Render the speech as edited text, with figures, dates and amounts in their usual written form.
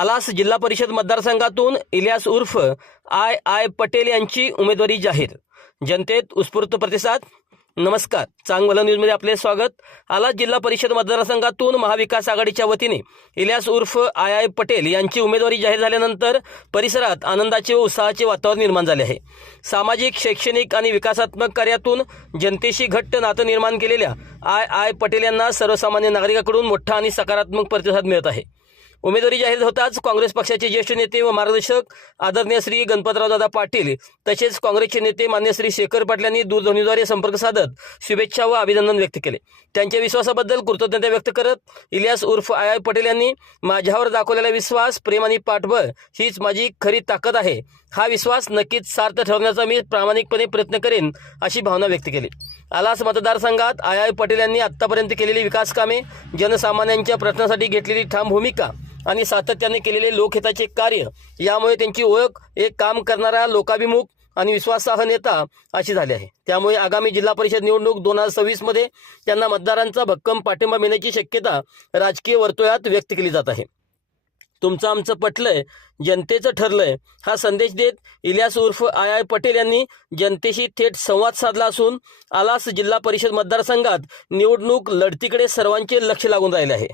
आलास जिल्हा परिषद मतदारसंघातून इलियास उर्फ आय पटेल यांची उमेदवारी जाहीर. जनतेत उत्स्फूर्त प्रतिसाद. नमस्कार, चांगलं न्यूजमध्ये आपले स्वागत. आलास जिल्हा परिषद मतदारसंघातून महाविकास आघाडीच्या वतीने इलियास उर्फ आय पटेल यांची उमेदवारी जाहीर झाल्यानंतर परिसरात आनंदाचे व उत्साहाचे वातावरण निर्माण झाले आहे. सामाजिक, शैक्षणिक आणि विकासात्मक कार्यातून जनतेशी घट्ट नातं निर्माण केलेल्या आय पटेल यांना सर्वसामान्य नागरिकांकडून मोठा आणि सकारात्मक प्रतिसाद मिळत आहे. उमेदवारी जाहीर होताच काँग्रेस पक्षाचे ज्येष्ठ नेते व मार्गदर्शक आदरणीय श्री गणपतराव दादा पाटील तसेच काँग्रेसचे नेते मान्य श्री शेखर पाटील यांनी दूरध्वनीद्वारे संपर्क साधत शुभेच्छा व अभिनंदन व्यक्त केले. त्यांच्या विश्वासाबद्दल कृतज्ञता व्यक्त करत इलियास उर्फ आय पटेल यांनी माझ्यावर दाखवलेला विश्वास, प्रेम आणि पाठबळ हीच माझी खरी ताकद आहे. हा विश्वास नक्कीच सार्थ ठरवण्याचा मी प्रामाणिकपणे प्रयत्न करेन अशी भावना व्यक्त केली. आलास मतदारसंघात आय पटेल यांनी आत्तापर्यंत केलेली विकास कामे, जनसामान्यांच्या प्रश्नासाठी घेतलेली ठाम भूमिका आणि सातत्याने केलेले लोकहिताचे कार्य यामुळे त्यांची ओळख एक काम करणारा, लोकाभिमुख आणि विश्वासार्ह नेता अशी झाली आहे. त्यामुळे आगामी जिल्हा परिषद निवडणूक 2026 मध्ये त्यांना मतदारांचा भक्कम पाठिंबा मिळण्याची शक्यता राजकीय वर्तुळात व्यक्त केली जात आहे. तुमचं आमचं पटलंय, जनतेचं ठरलंय हा संदेश देत इलियास उर्फ आय पटेल यांनी जनतेशी थेट संवाद साधला असून आलास जिल्हा परिषद मतदारसंघात निवडणूक लढतीकडे सर्वांचे लक्ष लागून राहिले आहे.